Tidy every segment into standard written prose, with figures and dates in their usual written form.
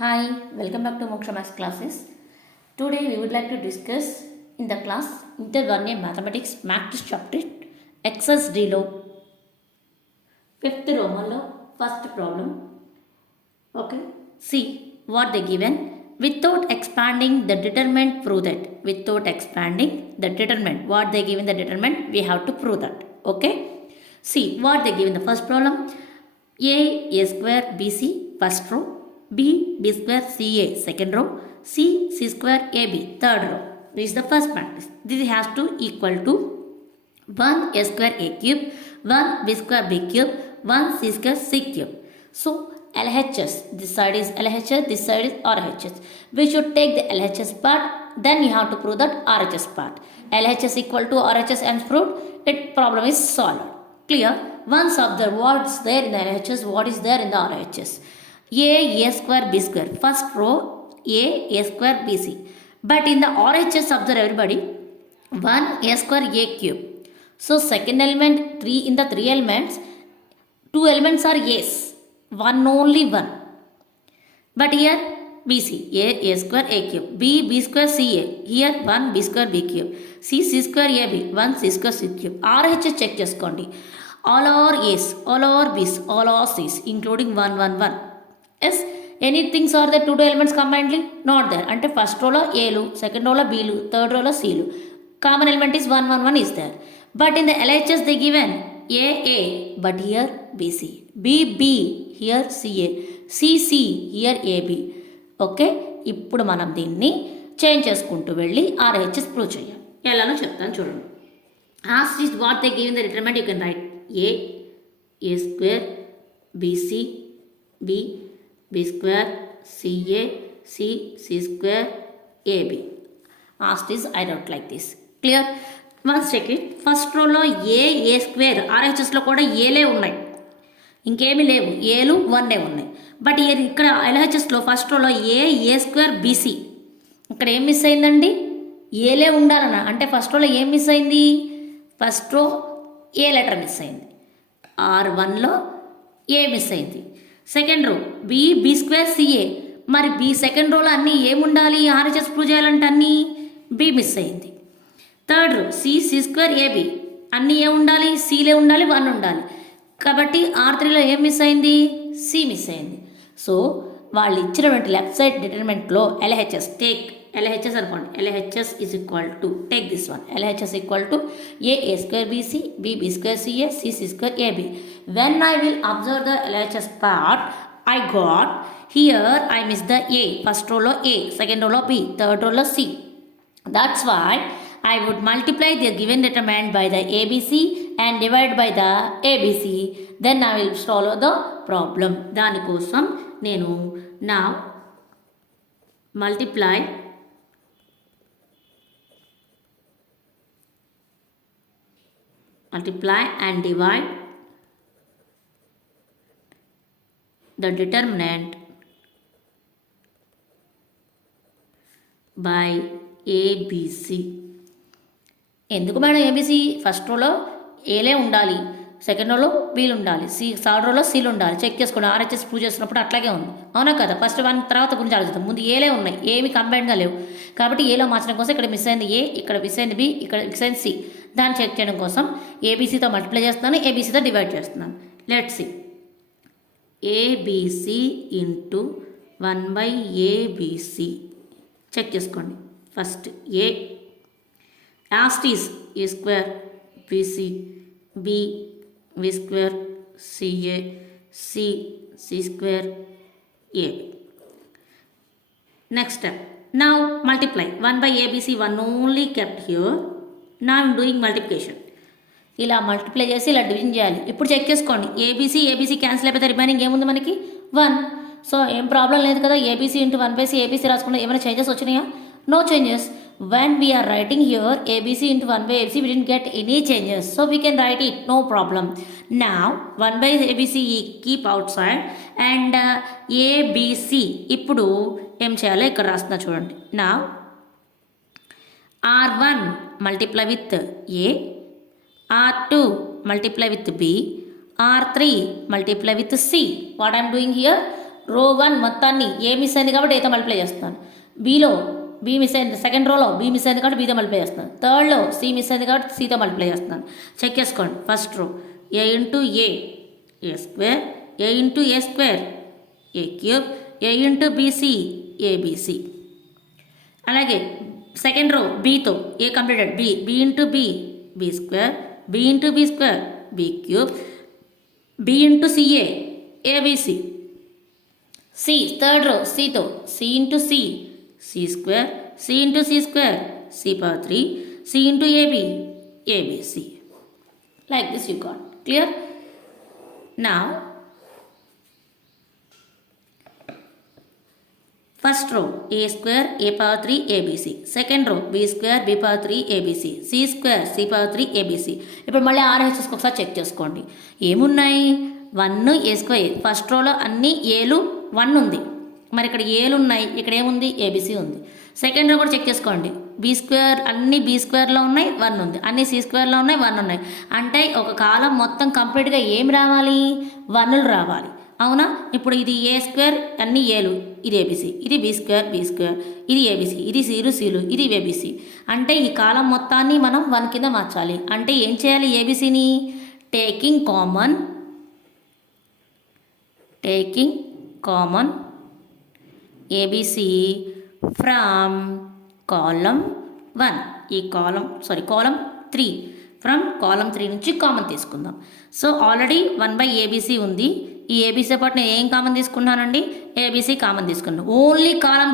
Hi, welcome back to Moksha Maths classes. Today we would like to discuss in the class Inter 1A Mathematics Maths chapter Exercise D లో fifth Roman law first problem. Okay, see what they given. Without expanding the determinant, prove that. Without expanding the determinant, what they given the determinant, we have to prove that. Okay, see what they given the first problem. A square BC first row, B square CA second row, C square AB third row. This is the first practice. This has to equal to 1 a square a cube, 1 b square b cube, 1 c square c cube. So LHS, this side is LHS, this side is RHS. We should take the LHS part, then you have to prove that RHS part. LHS equal to RHS and proved, it problem is solved. Clear? Once observe what's there in the LHS, what is there in the RHS. A square b square. First row A square BC. But in the RHS, observe everybody, 1 a square a cube. So second element, 3 in the 3 elements, 2 elements are a's, 1 only 1. But here BC, a square a cube, b square ca, here 1 b square b cube, c square ab, 1 c square c cube. RHS check చేసుకోండి. All are a's, all are b's, all are c's, including 1 1 1. Yes, anything are there two elements combinedly? Not there. Ante first row lo Alu, second row lo Blu, third row lo Clu. Common element is 1 1 1 is there. But in the LHS they given A, but here BC. B, here CA. C, here AB. Okay, ఇప్పుడు మనం దీన్ని change చేసుకుంటూ వెళ్ళి RHS prove చేయాలి. ఎలానో చెప్తాను చూడండి. Asked is what they give in the determinant, you can write A square BC, B square CA, C square AB. Asked is I wrote like this. Clear? Once check it. First row లో A square, RHS లో కూడా ఏలే ఉన్నాయి, ఇంకేమీ లేవు, ఏలు 1 ఉన్నాయి. But ఇక్కడ LHSలో ఫస్ట్ రోలో ఏ స్క్వేర్ బీసీ, ఇక్కడ ఏం మిస్ అయిందండి? ఏలే ఉండాలన్న, అంటే ఫస్ట్ రోలో ఏం మిస్ అయింది? ఫస్ట్ రో ఏ లెటర్ మిస్ అయింది, R1లో ఏ మిస్ అయింది. Second row B square CA, మరి బి సెకండ్ రోలో అన్నీ ఏముండాలి? RHS ప్రూవ్ చేయాలంటే అన్నీ బి మిస్ అయింది. Third row C square AB, అన్నీ ఏ ఉండాలి? సిలే ఉండాలి, 1 ఉండాలి. కాబట్టి R3లో ఏం మిస్ అయింది? సి మిస్ అయింది. సో వాళ్ళు ఇచ్చినటువంటి లెఫ్ట్ సైడ్ డిటర్మినెంట్లో LHS టేక్, LHS అనుకోండి, LHS is equal to take this one, LHS equal to A square BC, B square CA, C square AB. When I will observe the LHS part, I got here I miss the A. First row lo A, second row lo B, third row lo C. That's why I would multiply the given determinant by the ABC and divide by the ABC. Then I will solve the problem. దాని కోసం నేను now multiply and divide the determinant by ABC. ఎందుకు madam ABC? First రోలో ఏలే ఉండాలి, second రోలో బీలు ఉండాలి, third రోలో సీలు ఉండాలి. చెక్ చేసుకోండి, RHS ప్రూవ్ చేస్తున్నప్పుడు అట్లాగే ఉంది, అవునా కదా? ఫస్ట్ 1 తర్వాత గురించి ఆలోచిద్దాం. ముందు ఏలే ఉన్నాయి, ఏమి కంబైన్డ్గా లేవు. కాబట్టి ఏలో మార్చడం కోసం ఇక్కడ మిస్ అయింది ఏ, ఇక్కడ మిస్ అయింది బి, ఇక్కడ మిస్ అయింది సి. దాన్ని చెక్ చేయడం కోసం ఏబీసీతో మల్టిప్లై చేస్తున్నాను, ఏబీసీతో డివైడ్ చేస్తున్నాను. Let's see, ABC into 1/ABC check చేసుకోండి. First A as it is A square BC, B square CA, C square A. Next step, now multiply 1/ABC, 1 only kept here. నా I'm doing multiplication. ఇలా multiply చేసి ఇలా division చేయాలి. ఇప్పుడు check చేసుకోండి, ABC cancel అయిపోతే remaining ఏముంది మనకి? 1. సో ఏం ప్రాబ్లం లేదు కదా, ABC ఇంటూ 1/C ఏబీసీ రాసుకుంటే ఏమైనా చేంజెస్ వచ్చినాయా? No changes. When we are writing here ABC into 1/ABC, we didn't get any changes, so we can write it, no problem. Now 1/ABC keep outside and ABC ఇప్పుడు ఏం చేయాలో ఇక్కడ రాస్తున్నా చూడండి. Now R1 multiply with A, R2 multiply with B, R3 multiply with C. What I am doing here? రో 1 మొత్తాన్ని ఏ miss అయింది కాబట్టి ఏతో మల్టిప్లై చేస్తాను. బీలో బి మిస్ అయింది, సెకండ్ రోలో బి మిస్ అయింది కాబట్టి బీతో మల్టిప్లై చేస్తాను. థర్డ్లో సి మిస్ అయింది కాబట్టి సితో మల్టిప్లై చేస్తాను. చెక్ చేసుకోండి. First row A into A square, A into A square A cube, A into BC ABC. అలాగే సెకండ్ రో బీతో A completed B into B square, B into B square B cube, B into CA ABC. C third row సితో C into C square, C into C square C power 3, C into AB ABC. Like this you got. Clear? Now first row A square A power 3 ABC, second row B square B power 3 ABC, C square C power 3 ABC. ఇప్పుడు మళ్ళీ ఆర్హెచ్ఎస్కి ఒకసారి check చేసుకోండి. ఏమున్నాయి? 1 A square. First రోలో అన్ని ఏలు 1 ఉంది, మరి ఇక్కడ ఏలు ఉన్నాయి, ఇక్కడ ఏముంది? ఏబీసీ ఉంది. సెకండ్ రో కూడా చెక్ చేసుకోండి. బీ స్క్వేర్ అన్ని బీ స్క్వేర్లో ఉన్నాయి, 1 ఉంది. అన్ని సి స్క్వేర్లో ఉన్నాయి, 1 ఉన్నాయి. అంటే ఒక కాలం మొత్తం కంప్లీట్గా ఏం రావాలి? 1లు రావాలి. అవునా? ఇప్పుడు ఇది ఏ స్క్వేర్ అన్ని ఏలు, ఇది ఏబీసీ, ఇది బీ స్క్వేర్ ఇది ఏబీసీ, ఇది సీలు ఇది ఏబీసీ. అంటే ఈ కాలం మొత్తాన్ని మనం 1 కింద మార్చాలి. అంటే ఏం చేయాలి? ఏబీసీని టేకింగ్ కామన్ ఏబీసీ ఫ్రమ్ కాలం 1, ఈ కాలం 3 ఫ్రమ్ కాలం 3 నుంచి కామన్ తీసుకుందాం. సో ఆల్రెడీ 1/ABC ఉంది. ఈ ఏబీసీ పాటు నేను ఏం కామన్ తీసుకున్నానండి? ఏబీసీ కామన్ తీసుకున్నాను. ఓన్లీ కాలం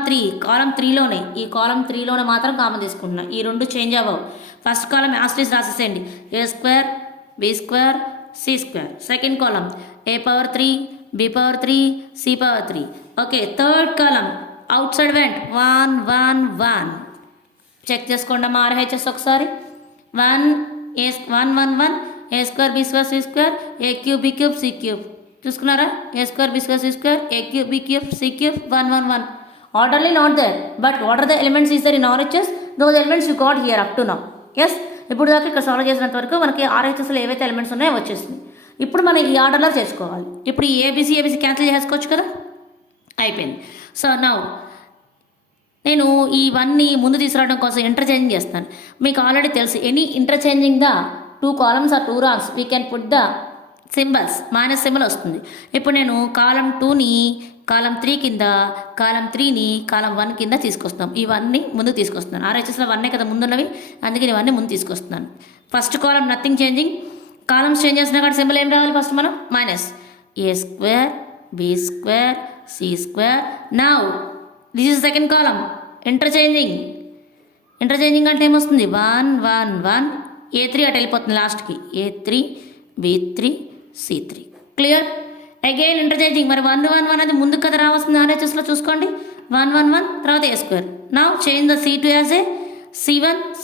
3లోనే, ఈ కాలం 3లోనే మాత్రం కామన్ తీసుకుంటున్నాను. ఈ రెండు చేంజ్ అవ్వవు. ఫస్ట్ కాలం యాస్టీస్ రాసేసేయండి. A square B square C square. Second column A power 3 B power 3 C power 3. Okay. Third column outside went 1 1 1. Check చేసుకోండి అమ్మా ఆర్హెచ్ఎస్ ఒకసారి. 1 1 1 A square B square C square A cube B cube C cube. చూసుకున్నారా? A square B square C square A cube B cube C cube 1 1 1. Orderly not there, but what are the elements is there in RHS? Those elements you got here up to now. Yes, ఇప్పుడు దాకా ఇక్కడ solve చేసినంత వరకు మనకి ఆర్హెచ్ఎస్లో ఏవైతే elements ఉన్నాయో వచ్చేసింది. ఇప్పుడు మనం ఈ ఆర్డర్లో చేసుకోవాలి. ఇప్పుడు ఈ ఏబీసీ క్యాన్సిల్ చేసుకోవచ్చు కదా, అయిపోయింది. సో నౌ నేను ఇవన్నీ ముందు తీసుకురావడం కోసం ఇంటర్చేంజింగ్ చేస్తాను. మీకు ఆల్రెడీ తెలుసు, any interchanging the 2 columns or 2 rows we can put the symbols, minus symbol వస్తుంది. ఇప్పుడు నేను కాలం 2ని కాలం 3 కింద, కాలం 3ని కాలం 1 కింద తీసుకొస్తాం. ఇవన్నీ ముందుకు తీసుకొస్తున్నాను. ఆర్హెచ్ఎస్లో 1 కదా ముందున్నవి, అందుకని ఇవన్నీ ముందు తీసుకొస్తున్నాను. First column nothing changing, columns change చేస్తున్నా కాబట్టి సింబల్ ఏం రావాలి? ఫస్ట్ మనం minus A square B square C square. Now this is second column interchanging అంటే ఏమొస్తుంది? 1 1 1 A3 అటు వెళ్ళిపోతుంది లాస్ట్కి. A3 B3 C3. Clear? Again interchanging. మరి 1 1 1 అది ముందుకు కదా రావాల్సింది ఆర్హెచ్ఎస్లో. చూసుకోండి 1 1 1 తర్వాత A square. Now change the C2 as A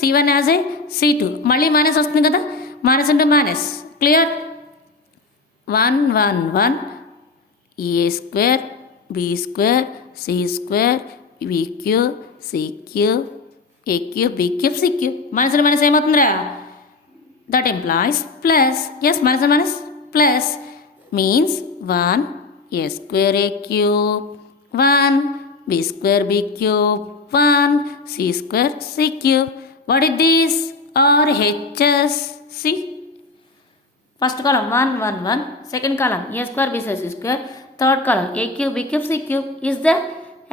C1 as A C2. మళ్ళీ మైనస్ వస్తుంది కదా, minus into minus. Clear? 1 1 1 A square B square C square B cube C cube A cube B cube C cube. Minus minus ఏమవుతుందిరా? That implies plus. Yes, minus minus plus means 1 A square A cube 1 B square B cube 1 C square C cube. What is this? RHS. See, first column 1 1 1, second column a square b square c square, third column a cube b cube c cube. Is there?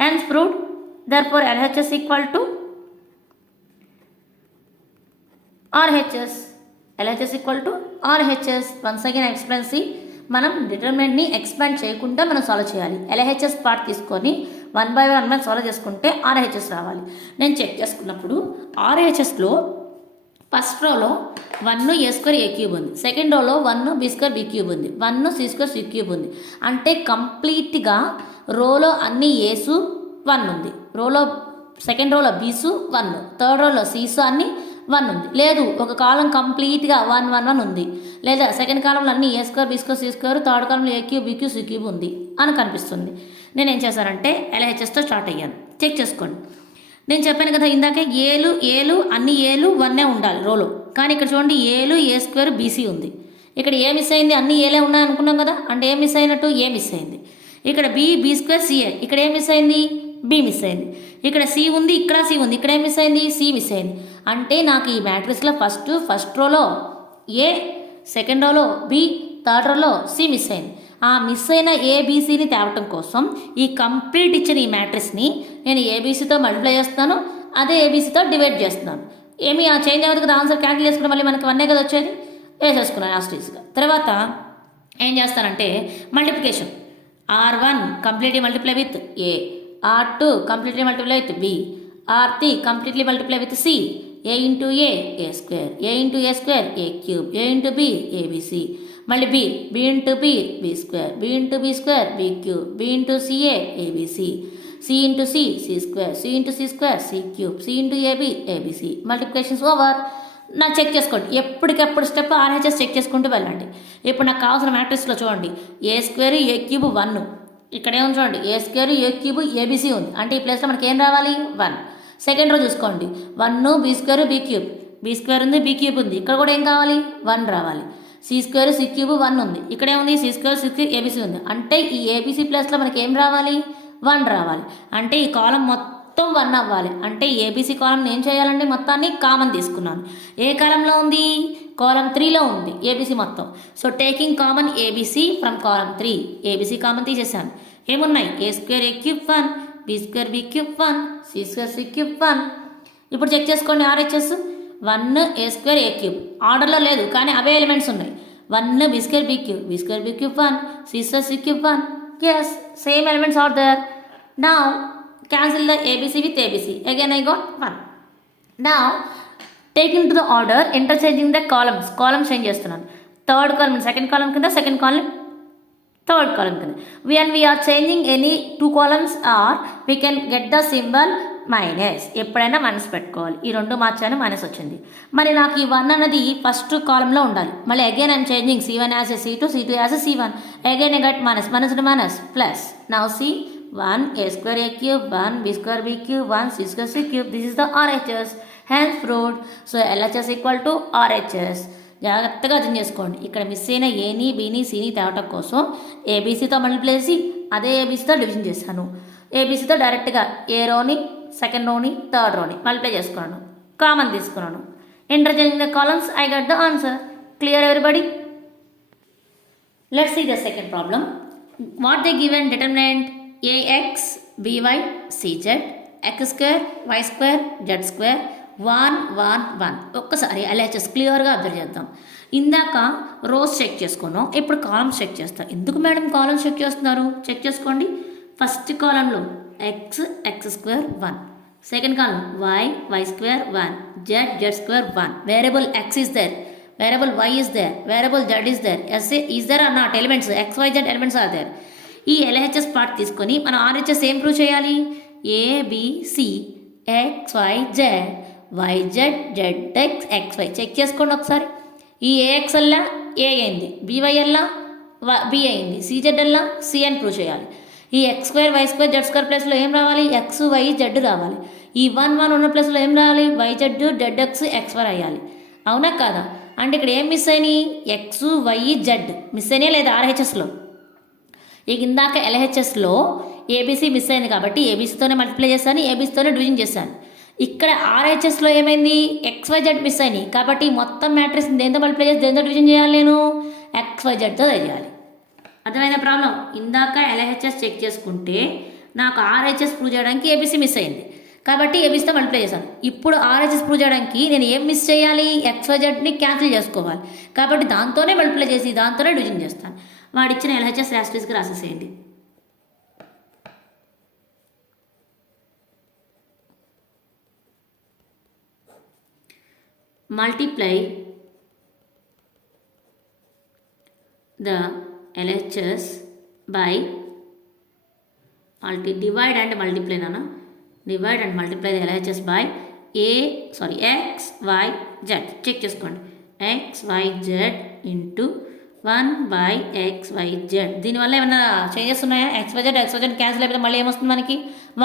Hence proved. Therefore LHS equal to RHS. LHS equal to RHS. Once again I explain. See, మనం డిటర్మినెంట్ని expand చేయకుండా మనం solve చేయాలి. LHS part తీసుకొని 1 by 1 మనం solve చేసుకుంటే RHS రావాలి. నేను check చేసుకున్నప్పుడు RHSలో ఫస్ట్ రోలో 1 ఏ స్క్వేర్ ఏ క్యూబ్ ఉంది, సెకండ్ రోలో 1 బి స్క్వేర్ బి క్యూబ్ ఉంది, 1 సి స్క్వేర్ సి క్యూబ్ ఉంది. అంటే కంప్లీట్గా రోలో అన్ని ఏసు 1 ఉంది, సెకండ్ రోలో బీసు 1, థర్డ్ రోలో సీసు అన్ని 1 ఉంది. లేదు, ఒక కాలం కంప్లీట్గా 1 1 1 ఉంది, లేదా సెకండ్ కాలంలో అన్ని A square B square C square, third కాలంలో A cube B cube C cube ఉంది అని కనిపిస్తుంది. నేనేం చేశానంటే LHSతో స్టార్ట్ అయ్యాను. చెక్ చేసుకోండి. నేను చెప్పాను కదా ఇందాకే, ఏలు అన్ని ఏలు 1 ఉండాలి రోలో. కానీ ఇక్కడ చూడండి ఏలు ఏ స్క్వేర్ బీసీ ఉంది. ఇక్కడ ఏ మిస్ అయింది? అన్ని ఏలే ఉన్నాయి అనుకున్నాం కదా, అంటే ఏ మిస్ అయినట్టు? ఏ మిస్ అయింది. ఇక్కడ బి స్క్వేర్ సిఏ, ఇక్కడ ఏం మిస్ అయింది? బి మిస్ అయింది. ఇక్కడ సి ఉంది, ఇక్కడ సి ఉంది, ఇక్కడ ఏం మిస్ అయింది? సి మిస్ అయింది. అంటే నాకు ఈ మ్యాట్రిక్స్లో ఫస్ట్ రోలో ఏ, సెకండ్ రోలో బి, థర్డ్ రోలో సి మిస్ అయింది. ఆ మిస్ అయిన ఏబీసీని తేవటం కోసం ఈ కంప్లీట్ ఇచ్చిన ఈ మ్యాట్రిక్స్ని నేను ఏబీసీతో మల్టిప్లై చేస్తున్నాను, అదే ఏబీసీతో డివైడ్ చేస్తున్నాను. ఏమి ఆ చేంజ్ అవ్వదు కదా, ఆన్సర్ క్యాల్కులేట్ చేసుకుంటే మళ్ళీ మనకి వన్నే కదా వచ్చేది, వేసేసుకున్నాను యాస్టీస్గా. తర్వాత ఏం చేస్తానంటే multiplication, R1 completely multiply with A, R2 completely multiply with B, R3 completely multiply with C, A into A square, A into A square A cube, A into B ABC, మళ్ళీ B into B square, B into B square B cube, B into CA ABC, C into C square, C into C square C cube, C into AB ABC. Multiplications over. నాకు check చేసుకోండి, ఎప్పటికెప్పుడు step RHS check చేసుకుంటూ వెళ్ళండి. ఇప్పుడు నాకు కావాల్సిన మ్యాట్రిక్స్లో చూడండి, ఏ square A cube 1, ఇక్కడ ఏముంది చూడండి, ఏ స్క్వేర్ ఏ క్యూబ్ ఏబిసి ఉంది, అంటే ఈ ప్లేస్లో మనకి ఏం రావాలి? 1. సెకండ్ రో చూసుకోండి, 1 B square B cube, B square ఉంది బి క్యూబ్ ఉంది, ఇక్కడ కూడా ఏం కావాలి? 1 రావాలి. సి స్క్వేర్ సి క్యూబ్ 1 ఉంది, ఇక్కడ ఏముంది? C square C cube ABC ఉంది, అంటే ఈ ఏబిసి ప్లేస్లో మనకి ఏం రావాలి? 1 రావాలి. అంటే ఈ కాలం మొత్తం 1 అవ్వాలి. అంటే ఏబిసి కాలం ఏం చేయాలండి? మొత్తాన్ని కామన్ తీసుకున్నాను. ఏ కాలంలో ఉంది? కాలం 3లో ఉంది ఏబిసి మొత్తం. So taking common ABC from column 3, ABC common తీసేసాను. ఏమున్నాయి? A square A cube 1, B square B cube 1, C square C cube 1. ఇప్పుడు చెక్ చేసుకోండి RHS. 1 A square A cube ఆర్డర్లో లేదు, కానీ అవే ఎలిమెంట్స్ ఉన్నాయి. 1 B square B cube 1, C square C cube 1. Yes, same elements are there. Now cancel the ABC with ABC. Again I got 1. Now taking to the order, interchanging the columns. Columns change చేస్తున్నాను. Third column second column కింద, second column third column కింద. when we are changing any two columns or we can get the symbol minus. ఎప్పుడైనా minus పెట్టుకోవాలి. ఈ రెండు మార్చాను, minus వచ్చింది. మరి నాకు ఈ 1 అన్నది ఫస్ట్ కాలంలో ఉండాలి. మళ్ళీ again I'm changing C1 as a C2, C2 as a C1. Again I got minus two minus plus. Now C 1 A square A cube 1 B square B cube 1 C square C cube. This is the RHS. Hence proved. So LHS equal to RHS. జాగ్రత్తగా అర్థం చేసుకోండి. ఇక్కడ miss అయిన ఏని బిని సిని తేవటం కోసం ఏబీసీతో multiply చేసి అదే ఏబీసీతో డివిజన్ చేశాను. ఏబీసీతో డైరెక్ట్గా ఏ రోని, సెకండ్ రోని, థర్డ్ రోని మల్టిప్లై చేసుకున్నాను, కామన్ తీసుకున్నాను. Interchanging the columns, I got the answer. Clear everybody? Let's see the second problem. What they given determinant ax by cz x square y square z square 1 1 1. ఒక్కసారి LHS క్లియర్గా observe చేద్దాం. ఇందాక rose check చేసుకున్నాం, ఇప్పుడు columns check చేస్తాం. ఎందుకు madam columns check చేస్తున్నారు? Check చేసుకోండి. ఫస్ట్ కాలంలో x స్క్వేర్ 1, సెకండ్ కాలం y square 1, z square 1. Variable x is there, variable y is there, variable z is there. is there or not? Elements x y z elements are there. ఈ LHS part తీసుకొని మనం RHS ఏం prove చేయాలి? ABC XYZ YZ ZX XY check చేసుకోండి ఒకసారి. ఈ AX అల్లా A అయింది, BY అల్లా B అయింది, CZ అల్లా C అని ప్రూవ్ చేయాలి. ఈ x square y square z square ప్లేస్లో ఏం రావాలి? x y z రావాలి. ఈ 1 1 ఉన్న ప్లేస్లో ఏం రావాలి? YZ ZX XY అయ్యాలి. అవునా కాదా? అంటే ఇక్కడ ఏం మిస్ అయినాయి? x y z మిస్ అయినాయి లేదా RHSలో? ఇక ఇందాక LHSలో ఏబీసీ మిస్ అయింది కాబట్టి ఏబీసీతోనే మల్టిప్లై చేశాను, ఏబీసీతోనే డివిజన్ చేశాను. ఇక్కడ RHSలో ఏమైంది? XYZ మిస్ అయినాయి కాబట్టి మొత్తం మ్యాట్రిక్స్ దేంతో మల్టిప్లై చేసి దేంతో డివిజన్ చేయాలి? నేను XYZతో చేయాలి. అర్థమైన ప్రాబ్లం? ఇందాక LHS చెక్ చేసుకుంటే నాకు RHS ప్రూవ్ చేయడానికి ఏబీసీ మిస్ అయింది కాబట్టి ఏబీసీతో మల్టిప్లై చేశాను. ఇప్పుడు RHS ప్రూవ్ చేయడానికి నేను ఏం మిస్ చేయాలి? XYZని క్యాన్సిల్ చేసుకోవాలి కాబట్టి దాంతోనే మల్టిప్లై చేసి దాంతోనే డివిజన్ చేస్తాను. వాడిచ్చిన LHS యాస్ట్రిస్కి రాసేసేయండి. Multiply the LHS by divide and multiply divide and multiply the LHS by x y z. Check చేసుకోండి. x y z into 1 by XYZ. దీనివల్ల ఏమైనా చేంజెస్ ఉన్నాయా? XYZ క్యాన్సిల్ అయిపోతే మళ్ళీ ఏమొస్తుంది మనకి?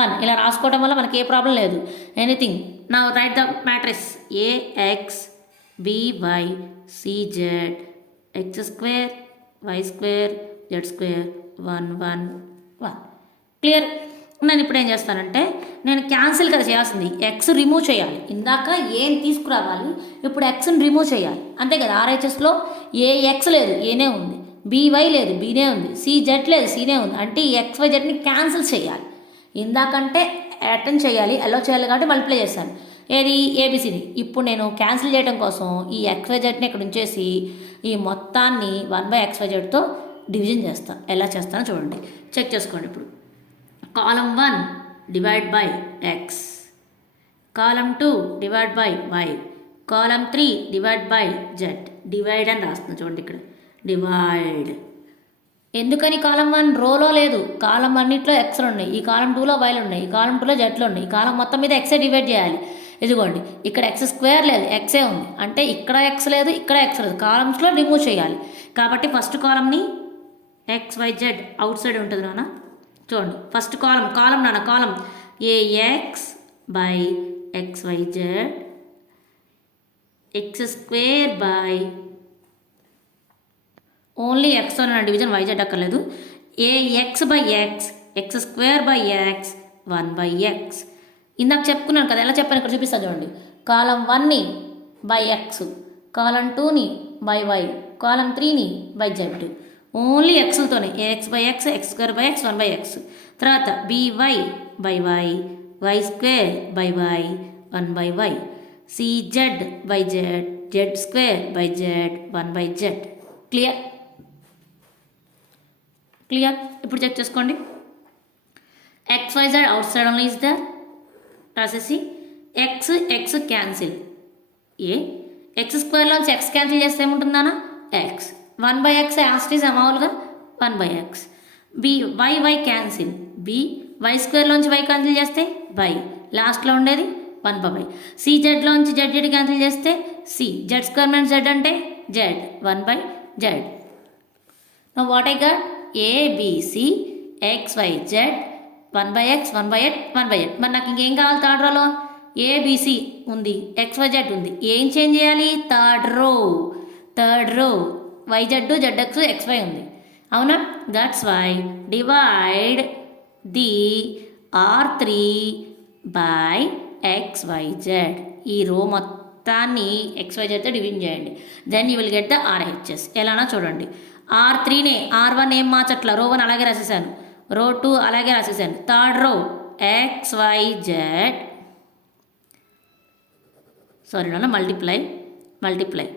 1. ఇలా రాసుకోవడం వల్ల మనకి ఏ ప్రాబ్లం లేదు. Anything. Now right the matrix AX BY CZ x square y square z square 1 1 1. Clear? నేను ఇప్పుడు ఏం చేస్తానంటే నేను క్యాన్సిల్ కదా చేయాల్సింది, ఎక్స్ రిమూవ్ చేయాలి. ఇందాక ఏం తీసుకురావాలి, ఇప్పుడు ఎక్స్ని రిమూవ్ చేయాలి, అంతే కదా. ఆర్హెచ్ఎస్లో ఏ ఎక్స్ లేదు, ఏనే ఉంది. బీవై లేదు, బీనే ఉంది. సిజెడ్ లేదు, సీనే ఉంది. అంటే ఈ ఎక్స్వైజెడ్ని క్యాన్సిల్ చేయాలి. ఇందాకంటే అటెండ్ చేయాలి, అలో చేయాలి కాబట్టి మల్టిప్లై చేశాను. ఏది? ఏబిసిని. ఇప్పుడు నేను క్యాన్సిల్ చేయడం కోసం ఈ ఎక్స్వైజెడ్ని ఇక్కడ ఉంచేసి ఈ మొత్తాన్ని 1/XYZతో డివిజన్ చేస్తాను. ఎలా చేస్తానో చూడండి, చెక్ చేసుకోండి. ఇప్పుడు కాలం 1 డివైడ్ బై ఎక్స్, కాలం 2 డివైడ్ బై వై, కాలం 3 డివైడ్ బై జెడ్. డివైడ్ అని రాస్తున్నాను చూడండి ఇక్కడ, డివైడ్. ఎందుకని కాలం 1 రోలో లేదు, కాలం అన్నింటిలో ఎక్స్లు ఉన్నాయి. ఈ కాలం 2లో వైలు ఉన్నాయి, ఈ కాలం 2లో జెడ్లు ఉన్నాయి. ఈ కాలం మొత్తం మీద ఎక్సే డివైడ్ చేయాలి. ఇదిగోండి ఇక్కడ ఎక్స్ స్క్వేర్ లేదు, ఎక్సే ఉంది. అంటే ఇక్కడ ఎక్స్ లేదు, ఇక్కడ ఎక్స్ లేదు, కాలమ్స్లో రిమూవ్ చేయాలి. కాబట్టి ఫస్ట్ కాలంని XYZ అవుట్ సైడ్ ఉంటుంది నాన్న. చూడండి ఫస్ట్ కాలం నాన్న, కాలం AX by XYZ X square by only X అన్న డివిజన్ YZ అక్కర్లేదు. AX by X, X square by X, 1/x. ఇందాక చెప్పుకున్నాను కదా, ఎలా చెప్పాను ఇక్కడ చూపిస్తాను చూడండి. కాలం 1ని బై ఎక్స్, కాలం 2ని బై వై, కాలం 3ని బై జెడ్. ఓన్లీ ఎక్స్లతోనే AX by X, X square by X, 1/x. తర్వాత BY by Y, Y square by Y, 1/y. CZ by Z, Z square by Z, 1/z. Clear? Clear? ఇప్పుడు check చేసుకోండి. XYZ outside only is there. రాసేసి X cancel. X స్క్వేర్లోంచి X cancel చేస్తే ఏముంటుందానా? X. 1/x as it is మామూలుగా 1/x. Y cancel. Y స్క్వేర్లోంచి Y cancel చేస్తే why, లాస్ట్లో ఉండేది 1/y. CZలోంచి జెడ్ క్యాన్సిల్ చేస్తే C, Z square minus Z అంటే Z, 1/z. Now what I got? ABC XYZ 1/x, 1/z, 1/z. మరి నాకు ఇంకేం కావాలి థర్డ్ రోలో? ABC ఉంది, XYZ ఉంది. ఏం చేంజ్ చేయాలి? Third row YZ, ZX, XY ఉంది, అవునా? That's why divide the R3 by XYZ. ఈ రో మొత్తాన్ని XYZతో డివిజన్ చేయండి. Then you will get the RHS. ఎలానా చూడండి. R3నే R1 ఏం మార్చట్ల, రో 1 అలాగే రాసేసాను, రో 2 అలాగే రాసేసాను. థర్డ్ రో XYZ, సారీ నాన్న, multiply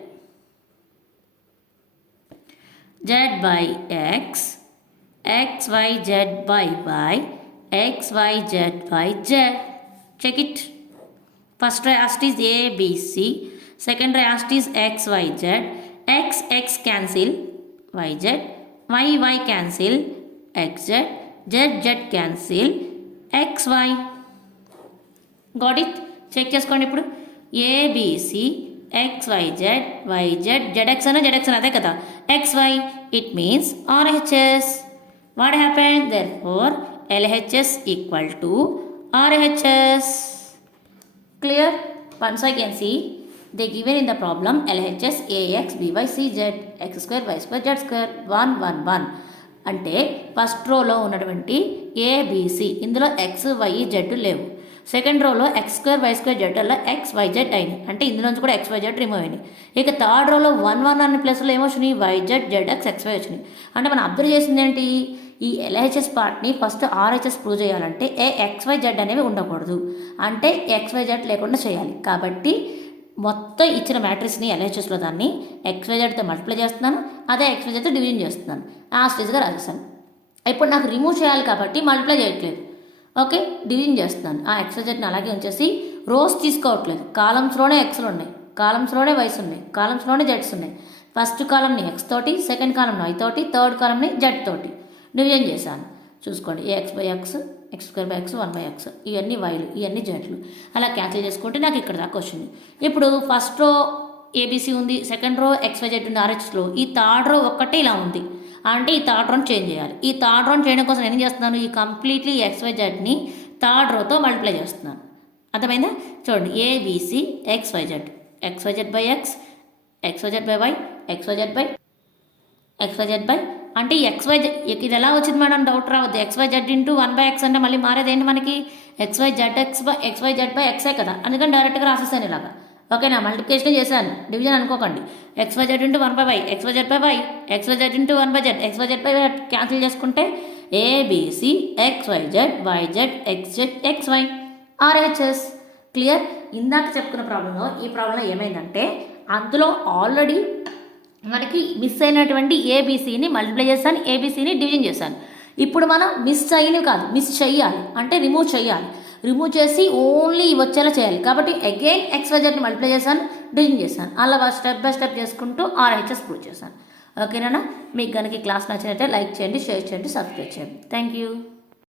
Z by X, XYZ by Y, XYZ by Z. Check it. First rest is ABC, second rest is XYZ. X cancel, YZ, Y cancel, XZ, Z cancel, XY. Got it? Check చేసుకోండి ఇప్పుడు. ABC XYZ YZ ZX అన్న అదే కదా, XY. It means RHS. What happen? Therefore LHS equal to RHS. Clear? Once I can see they given in the problem LHS AX BY CZ X square Y square Z square 1 1 1. అంటే first రోలో ఉన్నటువంటి ABC ఇందులో X Y Z లేవు. Second రోలో X square Y square Z వల్ల XYZ అయినాయి, అంటే ఇందులోంచి కూడా XYZ రిమూవ్ అయినాయి. ఇక థర్డ్ రోలో 1 1 అనే ప్లస్లో ఏమొచ్చినాయి? YZ ZX XY వచ్చినాయి. అంటే మనం అబ్జర్వ్ చేసింది ఏంటి? ఈ LHS పార్ట్ని ఫస్ట్ RHS ప్రూవ్ చేయాలంటే XYZ అనేవి ఉండకూడదు, అంటే XYZ లేకుండా చేయాలి. కాబట్టి మొత్తం ఇచ్చిన మ్యాట్రిక్స్ని LHSలో దాన్ని XYZతో మల్టిప్లై చేస్తున్నాను, అదే XYZతో డివిజన్ చేస్తున్నాను. ఆ స్టేజ్గా రాసేసాను. ఇప్పుడు నాకు రిమూవ్ చేయాలి కాబట్టి మల్టిప్లై చేయట్లేదు, ఓకే, డివిజన్ చేస్తున్నాను. ఆ XYZని అలాగే ఉంచేసి రోస్ తీసుకోవట్లేదు. కాలమ్స్లోనే ఎక్స్లు ఉన్నాయి, కాలమ్స్లోనే వైస్ ఉన్నాయి, కాలమ్స్లోనే జెడ్స్ ఉన్నాయి. ఫస్ట్ కాలంని ఎక్స్ తోటి, సెకండ్ కాలంని వై తోటి, థర్డ్ కాలంని జెడ్ తోటి డివిజన్ చేశాను. చూసుకోండి, AX by X, X square by X, 1/x. ఇవన్నీ వైలు, ఇవన్నీ జెడ్లు. అలా క్యాన్సిల్ చేసుకుంటే నాకు ఇక్కడ దాకా వచ్చింది. ఇప్పుడు ఫస్ట్ రో ABC ఉంది, సెకండ్ రో XYZ ఉంది RHSలో. ఈ థర్డ్ రో ఒక్కటే ఇలా ఉంది, అంటే ఈ థర్డ్ రోని చేంజ్ చేయాలి. ఈ థర్డ్ రోని చేయడం కోసం నేను ఏం చేస్తున్నాను? ఈ కంప్లీట్లీ XYZని థర్డ్ రోతో మల్టిప్లై చేస్తున్నాను. అర్థమైందా? చూడండి, ABC XYZ, XYZ by X, XYZ by Y, XYZ by అంటే XY ఇది ఎలా వచ్చింది మేడం డౌట్ రావద్దు. XYZ ఇంటూ 1/x అంటే మళ్ళీ మారేది ఏంటి మనకి XYZ బై ఎక్సే కదా, అందుకని డైరెక్ట్గా రాసేసాను ఇలాగా. ఓకేనా, మల్టిప్లికేషన్ చేశాను, డివిజన్ అనుకోకండి. XYZ into 1/y, XYZ by y, XYZ into 1/z, XYZ by y cancel చేసుకుంటే ABC XYZ YZ XZ XY RHS. Clear. ఇందాక చెప్పుకున్న ప్రాబ్లంలో ఈ ప్రాబ్లంలో ఏమైందంటే అందులో ఆల్రెడీ మనకి మిస్ అయినటువంటి ఏబీసీని మల్టిప్లై చేశాను, ఏబీసీని డివిజన్ చేశాను. ఇప్పుడు మనం మిస్ అయినవి కాదు, మిస్ చేయాలి అంటే రిమూవ్ చేయాలి. రిమూవ్ చేసి ఓన్లీ వచ్చేలా చేయాలి. కాబట్టి అగైన్ XYZని మల్టిప్లై చేశాను, డివిజన్ చేశాను. అలా స్టెప్ బై స్టెప్ చేసుకుంటూ RHS ప్రూవ్ చేశాను. ఓకేనా. మీకు కనుక క్లాస్ నచ్చినట్టే లైక్ చేయండి, షేర్ చేయండి, సబ్స్క్రైబ్ చేయండి. Thank you.